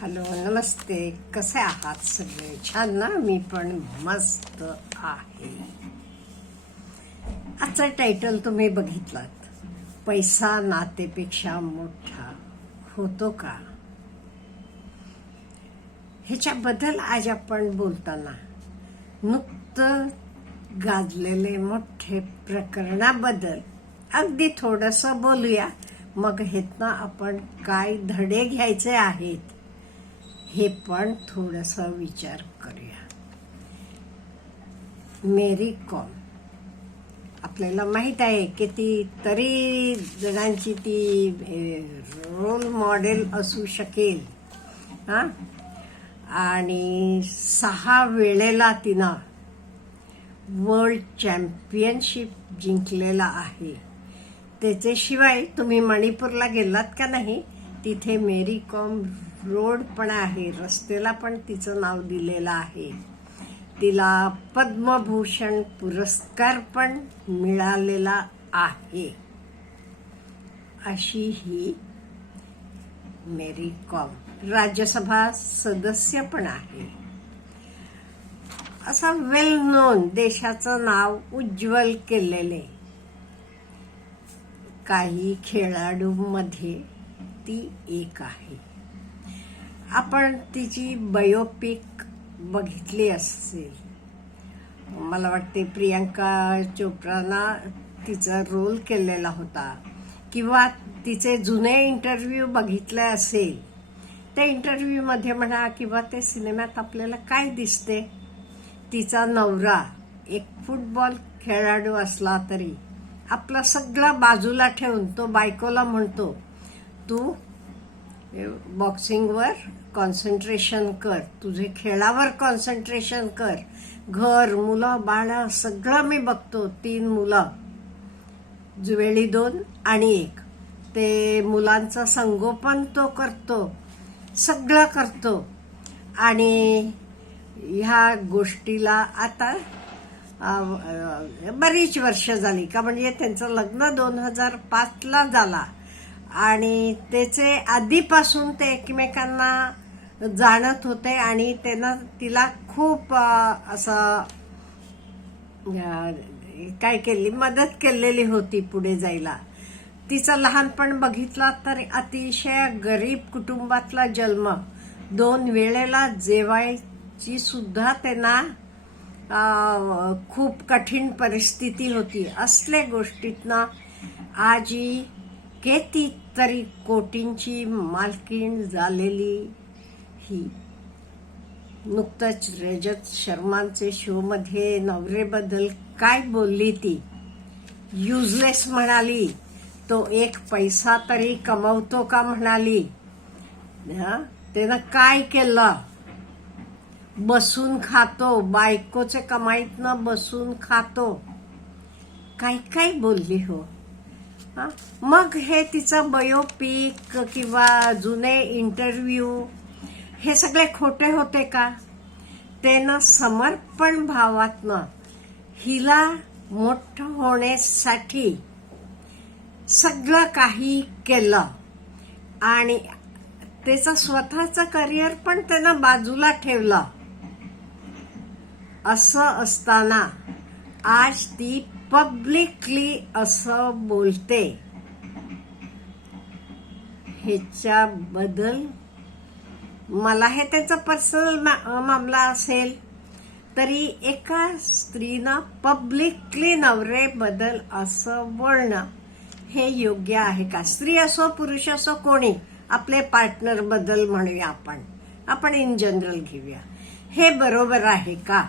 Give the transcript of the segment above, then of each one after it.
Hello, नमस्ते. कसे आहात सगळे? छान ना? मी पण मस्त आहे. आजचा टायटल तुम्ही बघितलात, पैसा नातेपेक्षा मोठा होतो का? ह्याच्याबद्दल आज आपण बोलताना नुकतं गाजलेले मोठे प्रकरणाबद्दल अगदी थोडंसं बोलूया. मग ह्यातनं आपण काय धडे घ्यायचे आहेत हे पण थोडंसं विचार करूया. मेरी कॉम आपल्याला माहीत आहे की ती तरी जणांची ती रोल मॉडेल असू शकेल. हां, आणि 6 वेळेला तिनं वर्ल्ड चॅम्पियनशिप जिंकलेला आहे. त्याच्याशिवाय तुम्ही मणिपूरला गेलात का नाही, तिथे मेरी कॉम रोड पण आहे, रस्त्याला पण तिचं नाव दिलेलं आहे. तिला पद्मभूषण पुरस्कार पण मिळालेला आहे. अशी ही मेरी कॉम राज्यसभा सदस्य पण आहे. असा वेल नोन, देशाचं नाव उज्ज्वल केलेले काही खेळाडूंमध्ये ती एक आहे. आपण तिची बायोपिक बघितली असेल. मला वाटते प्रियांका चोप्राना तिचा रोल केलेला होता, किंवा तिचे जुने इंटरव्ह्यू बघितले असेल. त्या इंटरव्ह्यूमध्ये म्हणा किंवा ते सिनेमात आपल्याला काय दिसते, तिचा नवरा एक फुटबॉल खेळाडू असला तरी आपला सगळा बाजूला ठेवून तो बायकोला म्हणतो, तू बॉक्सिंगवर कॉन्सन्ट्रेशन कर, तुझे खेळावर कॉन्सन्ट्रेशन कर, घर मुलं बाळं सगळं मी बघतो. 3 मुलं, वेळी 2 आणि 1, ते मुलांचं संगोपन तो करतो, सगळं करतो. आणि ह्या गोष्टीला आता बरीच वर्ष झाली का, म्हणजे त्यांचं लग्न 2005ला झाला आणि त्याचे आधीपासून ते एकमेकांना जाणत होते आणि त्यानं तिला खूप असं काय केली, मदत केलेली होती पुढे जायला. तिचं लहानपण बघितलं तर अतिशय गरीब कुटुंबातला जन्म, 2 वेळेला जेवायची सुद्धा त्यांना खूप कठीण परिस्थिती होती. असल्या गोष्टीतनं आजी कितीतरी कोटींची मालकीण झालेली ही. नुकतंच रजत शर्मांचे शोमध्ये नवरेबद्दल काय बोलली ती, युजलेस म्हणाली. तो 1 पैसा तरी कमवतो का म्हणाली. त्यानं काय केलं, बसून खातो, बायकोचे कमाईतनं बसून खातो, काय काय बोलली हो. मग हे तिचं बायोपिक किंवा जुने इंटरव्ह्यू हे सगळे खोटे होते का? त्यानं समर्पण भावातनं हिला मोठं होण्यासाठी सगळं काही केलं आणि त्याचं स्वतःचं करिअर पण त्यानं बाजूला ठेवलं. असं असताना आज ती पब्लिकली असं बोलते. ह्याच्याबद्दल मला हे त्याचा पर्सनल मामला असेल तरी एका स्त्रीनं पब्लिकली नवरेबद्दल असं बोलणं हे योग्य आहे का? स्त्री असो पुरुष असो कोणी, आपले पार्टनर बद्दल म्हणूया, आपण इन जनरल घेऊया, हे बरोबर आहे का?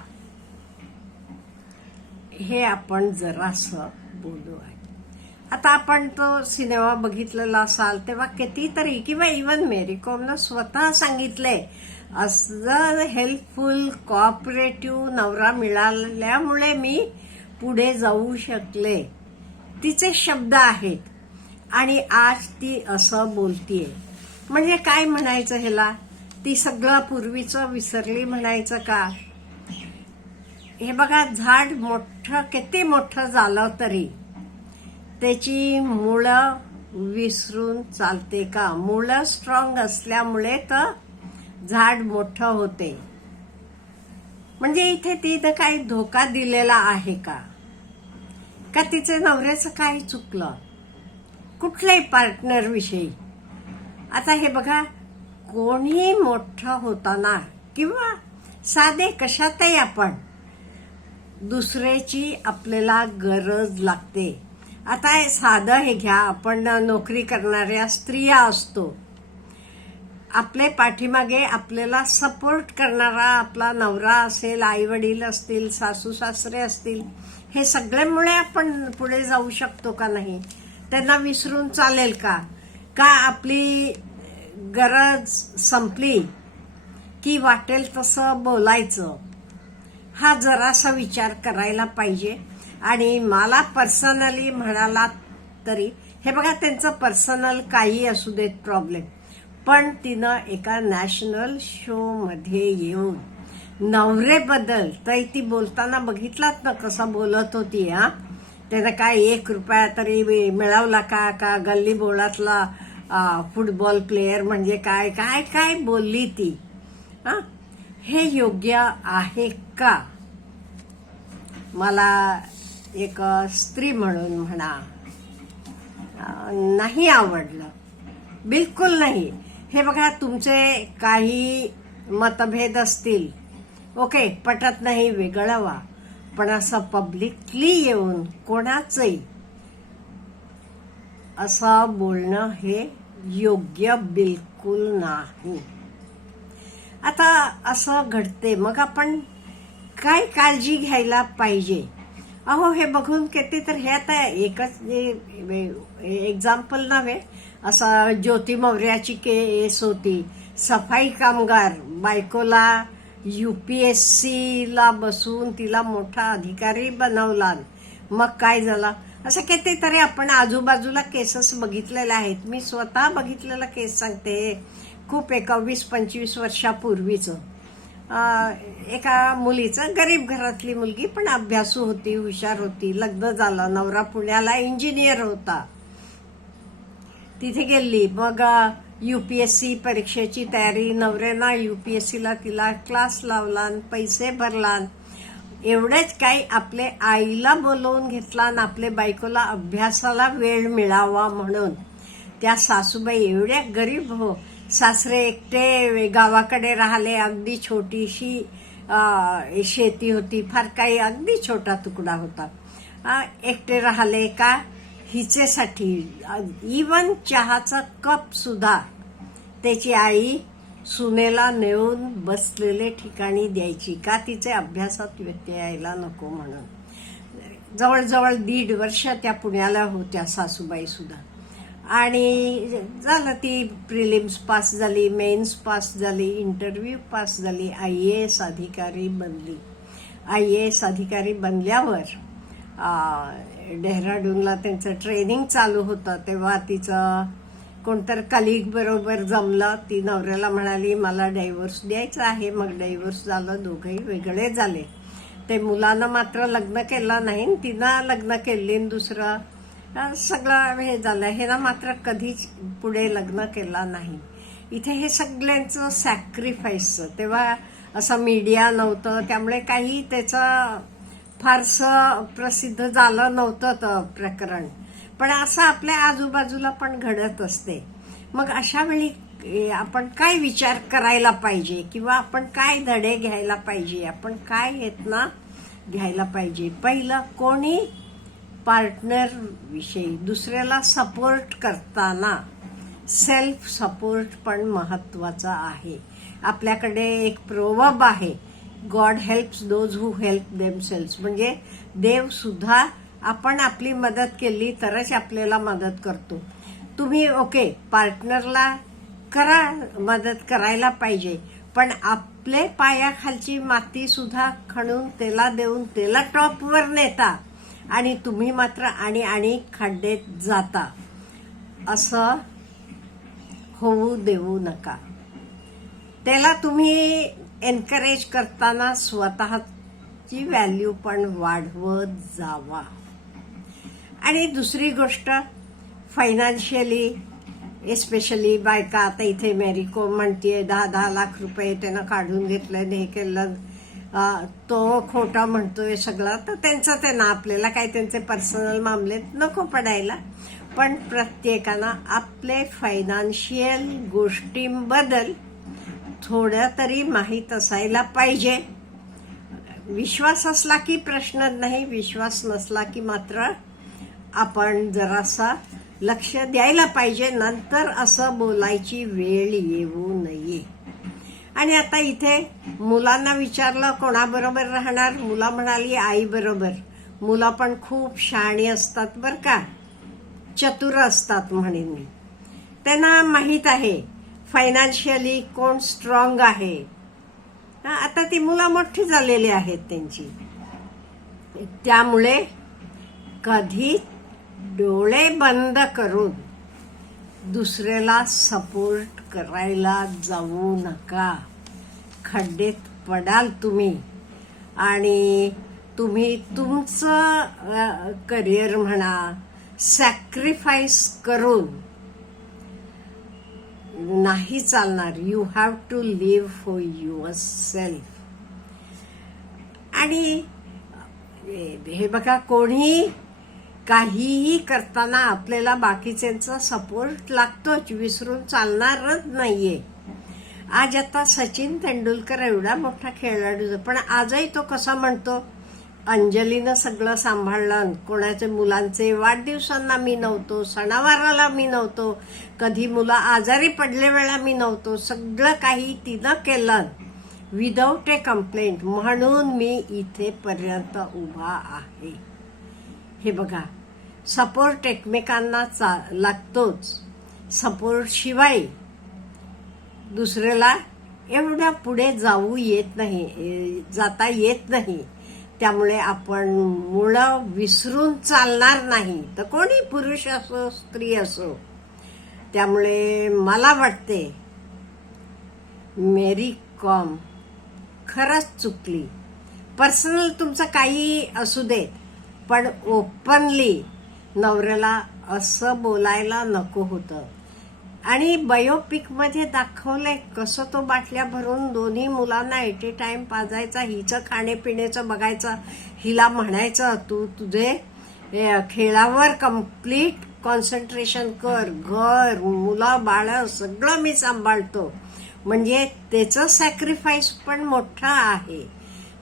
हे आपण जरासं बोलू आहे. आता आपण तो सिनेमा बघितलेला असाल तेव्हा कितीतरी, किंवा इवन मेरी कॉमनं स्वतः सांगितले, असं हेल्पफुल कोऑपरेटिव्ह नवरा मिळाल्यामुळे मी पुढे जाऊ शकले, तिचे शब्द आहेत. आणि आज ती असं बोलतीये म्हणजे काय म्हणायचं ह्याला? ती सगळं पूर्वीचं विसरली म्हणायचं का? हे बघा, झाड मोठं किती मोठं झालं तरी त्याची मुळं विसरून चालते का? मुळं स्ट्रॉंग असल्यामुळे तर झाड मोठं होते. म्हणजे इथे तिनं काही धोका दिलेला आहे का तिचे नवऱ्याचं काही चुकलं कुठल्याही पार्टनर विषयी? आता हे बघा, कोणी मोठं होताना किंवा साधे कशातही आपण दुसऱ्याची आपल्याला गरज लागते. आता साधं हे घ्या, आपण नोकरी करणाऱ्या स्त्रिया असतो, आपले पाठीमागे आपल्याला सपोर्ट करणारा आपला नवरा असेल, आई वडील असतील, सासू सासरे असतील, हे सगळ्यामुळे आपण पुढे जाऊ शकतो का नाही? त्यांना विसरून चालेल का आपली गरज संपली की वाटेल तसं बोलायचं? हा जरासा विचार करायला पाहिजे. आणि मला पर्सनली म्हणाला तरी, हे बघा, त्यांचं पर्सनल काही असू देत प्रॉब्लेम, पण तिनं एका नॅशनल शो मध्ये येऊन नवरेबद्दल तर ती बोलताना बघितलात ना कसं बोलत होती. त्यानं काय 1 रुपया तरी मिळवला का गल्ली बोळातला फुटबॉल प्लेयर म्हणजे काय काय काय बोलली ती. हे योग्य आहे का? मला एक स्त्री म्हणून म्हणा, नाही आवडलं, बिलकुल नाही. हे बघा, तुमचे काही मतभेद असतील, ओके, पटत नाही, वेगळं व्हा, पण असं पब्लिकली येऊन कोणाचंही असं बोलणं हे योग्य बिलकुल नाही. आता असं घडते, मग आपण काय काळजी घ्यायला पाहिजे? अहो, हे बघून किती तर, हे आता एकच एक्झाम्पल नव्हे, असं ज्योती मौर्याची केस होती, सफाई कामगार बायकोला UPSC ला बसून तिला मोठा अधिकारी बनवला, मग काय झालं? असं कितीतरी आपण आजूबाजूला केसेस बघितलेल्या आहेत. मी स्वतः बघितलेला केस सांगते, खूप 20-25 वर्षापूर्वीचं. एका मुलीचं, गरीब घरातली मुलगी, पण अभ्यासू होती, हुशार होती, लग्न झालं, नवरा पुण्याला इंजिनियर होता. तिथे गेली, मग UPSC परीक्षेची तयारी, नवऱ्यानं UPSCला तिला क्लास लावला, पैसे भरला. एवढेच काही, आपले आईला बोलवून घेतला आणि आपल्या बायकोला अभ्यासाला वेळ मिळावा म्हणून. त्या सासूबाई एवढ्या गरीब, हो, सासरे एकटे गावाकडे राहिले, अगदी छोटीशी शेती होती, फार काही, अगदी छोटा तुकडा होता. एकटे राहिले का हिचेसाठी इवन चहाचा कप सुद्धा त्याची आई सुनेला नेऊन बसलेले ठिकाणी द्यायची का तिचे अभ्यासात व्यत्यय यायला नको म्हणून. जवळजवळ 1.5 वर्ष त्या पुण्याला होत्या सासूबाई सुद्धा. आणि झालं, ती प्रिलिम्स पास झाली, मेन्स पास झाली, इंटरव्ह्यू पास झाली, IAS अधिकारी बनली. IAS अधिकारी बनल्यावर डेहराडूनला त्यांचं ट्रेनिंग चालू होतं, तेव्हा तिचं कोणतर कलिग बरोबर जमलं. ती नवऱ्याला म्हणाली, मला डायव्होर्स द्यायचा आहे. मग डायव्होर्स झालं, दोघंही वेगळे झाले. ते मुलानं मात्र लग्न केलं नाही, तिनं लग्न केली, दुसरं सगळं हे झालं. हे ना मात्र कधीच पुढे लग्न केलं नाही. इथे हे सगळ्यांचं सॅक्रिफाईसचं, तेव्हा असं मीडिया नव्हतं, त्यामुळे काही त्याचं फारसं प्रसिद्ध झालं नव्हतं प्रकरण. पण असं आपल्या आजूबाजूला पण घडत असते. मग अशा वेळी आपण काय विचार करायला पाहिजे किंवा आपण काय धडे घ्यायला पाहिजे, आपण काय ना घ्यायला पाहिजे? पहिलं, कोणी पार्टनर विषयी दुसऱ्याला सपोर्ट करताना सेल्फ सपोर्ट पण महत्वाचा आहे. आपल्याकडे एक प्रोवर्ब आहे, God helps those who help themselves, म्हणजे देव सुद्धा आपण आपली मदत केली तरच आपल्याला मदत करतो. तुम्ही ओके, पार्टनरला करा, मदत करायला पाहिजे, पण आपले पायाखालची माती सुद्धा खणून त्याला देऊन त्याला टॉपवर नेता आणि तुम्ही मात्र आणि खड्डेत जाता, असं होऊ देऊ नका. त्याला तुम्ही एनकरेज करताना स्वतःची व्हॅल्यू पण वाढवत जावा. आणि दुसरी गोष्ट, फायनान्शियली एस्पेशली बायका. आता इथे मेरी कोम म्हणतीये 10-10 लाख रुपये त्यानं काढून घेतलं, हे केलं, तो खोटा म्हणतोय सगळं. तर त्यांचं त्यांना, आपल्याला काय त्यांचे पर्सनल मामले नको पडायला. पण प्रत्येकानं आपले फायनान्शियल गोष्टींबद्दल थोडं तरी माहीत असायला पाहिजे. विश्वास असला की प्रश्न नाही, विश्वास नसला की मात्र आपण जरासा लक्ष द्यायला पाहिजे. नंतर असं बोलायची वेळ येऊ नये. आणि आता इथे मुलांना विचारलं कोणाबरोबर राहणार, मुलं म्हणाली आई बरोबर. मुलं पण खूप शहाणी असतात बरं का, चतुर असतात म्हणेन मी. त्यांना माहीत आहे फायनान्शियली कोण स्ट्रॉंग आहे. आता ती मुलं मोठी झालेली आहेत त्यांची, त्यामुळे कधी डोळे बंद करून दुसऱ्याला सपोर्ट करायला जाऊ नका. खड्डेत पडाल तुम्ही आणि तुम्ही तुमचं करिअर म्हणा सॅक्रिफाईस करून नाही चालणार. You have to live for yourself. आणि हे बघा, कोणी काहीही करताना आपल्याला बाकीच्यांचा सपोर्ट लागतोच, विसरून चालणारच नाहीये. आज आता सचिन तेंडुलकर एवढा मोठा खेळाडू, पण आजही तो कसा म्हणतो, अंजलीनं सगळं सांभाळलं, कोणाच्या मुलांचे वाढदिवसांना मी नव्हतो, सणावाराला मी नव्हतो, कधी मुलं आजारी पडले वेळा मी नव्हतो, सगळं काही तिनं केलं विदाऊट ए कंप्लेंट. म्हणून मी इथे पर्यंत उभा आहे. हे बघा, सपोर्ट एकमेकांना लागतोच. सपोर्ट शिवाय दुसऱ्याला एवढ्या पुढे जाता येत नाही. त्यामुळे आपण मुळं विसरून चालणार नाही, तर कोणी पुरुष असो स्त्री असो. त्यामुळे मला वाटते मेरी कॉम खरंच चुकली. पर्सनल तुमचं काही असू देत, पण ओपनली नवऱ्याला असं बोलायला नको होतं. आणि बायोपिकमध्ये दाखवलंय कसं तो बाटल्या भरून दोन्ही मुलांना एट ए टाइम पाजायचा, हिचं खाण्यापिण्याचं बघायचं, हिला म्हणायचं तू तुझे खेळावर कम्प्लीट कॉन्सन्ट्रेशन कर, घर मुलं बाळ सगळं मी सांभाळतो. म्हणजे त्याचं सॅक्रिफाईस पण मोठं आहे.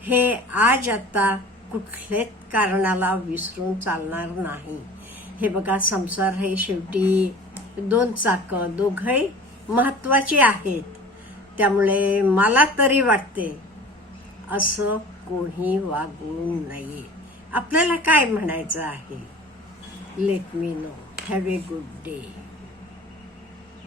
हे आज आता कुठल्याच कारणाला विसरून चालणार नाही. हे बघा, संसार हे शेवटी दोन चाकं, दोघंही महत्वाची आहेत. त्यामुळे मला तरी वाटते असं कोणी वागू नये. आपल्याला काय म्हणायचं आहे, let me know. Have a good day.